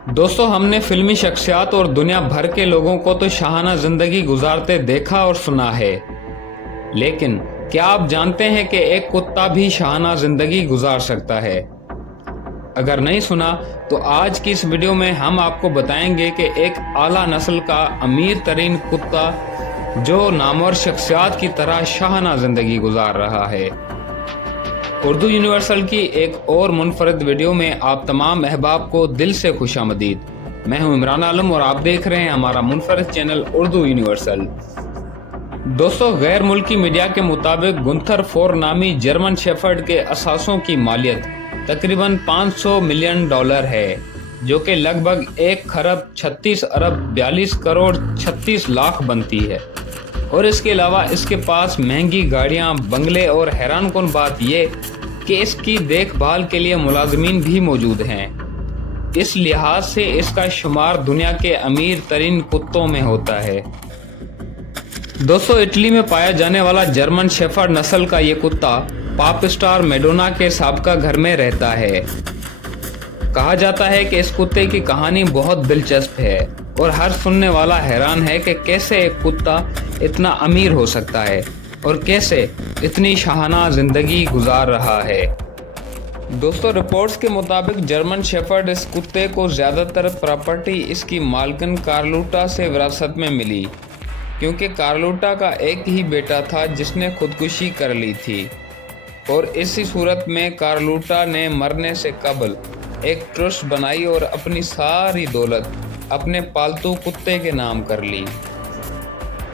दोस्तों, हमने फिल्मी शख्सियात और दुनिया भर के लोगों को तो शाहाना जिंदगी गुजारते देखा और सुना है, लेकिन क्या आप जानते हैं कि एक कुत्ता भी शाहाना जिंदगी गुजार सकता है? अगर नहीं सुना तो आज की इस वीडियो में हम आपको बताएंगे कि एक आला नस्ल का अमीर तरीन कुत्ता जो नामवर शख्सियात की तरह शाहाना जिंदगी गुजार रहा है। उर्दू यूनिवर्सल की एक और मुनफरद वीडियो में आप तमाम अहबाब को दिल से खुशामदीद। मैं हूं इमरान आलम और आप देख रहे हैं हमारा मुनफरद चैनल उर्दू यूनिवर्सल। दोस्तों, गैर मुल्की मीडिया के मुताबिक गुंथर फोर नामी जर्मन शेफर्ड के असासों की मालियत तकरीबन $500 मिलियन है, जो कि लगभग 1 खरब 36 अरब 42 करोड़ 36 लाख बनती है। और इसके अलावा इसके पास महंगी गाड़ियां, बंगले और हैरानकुन बात यह कि इसकी देखभाल के लिए मुलाजमीन भी मौजूद हैं। इस लिहाज से इसका शुमार दुनिया के अमीर तरीन कुत्तों में होता है। दोस्तों, इटली में पाया जाने वाला जर्मन शेफर्ड नस्ल का ये कुत्ता पॉप स्टार मैडोना के साबका घर में रहता है। कहा जाता है कि इस कुत्ते की कहानी बहुत दिलचस्प है और हर सुनने वाला हैरान है कि कैसे एक कुत्ता इतना अमीर हो सकता है और कैसे इतनी शाहाना जिंदगी गुजार रहा है। दोस्तों, रिपोर्ट्स के मुताबिक जर्मन शेफर्ड इस कुत्ते को ज़्यादातर प्रॉपर्टी इसकी मालकिन कार्लोटा से विरासत में मिली, क्योंकि कार्लोटा का एक ही बेटा था जिसने खुदकुशी कर ली थी। और इसी सूरत में कार्लोटा ने मरने से कबल एक ट्रस्ट बनाई और अपनी सारी दौलत अपने पालतू कुत्ते के नाम कर ली।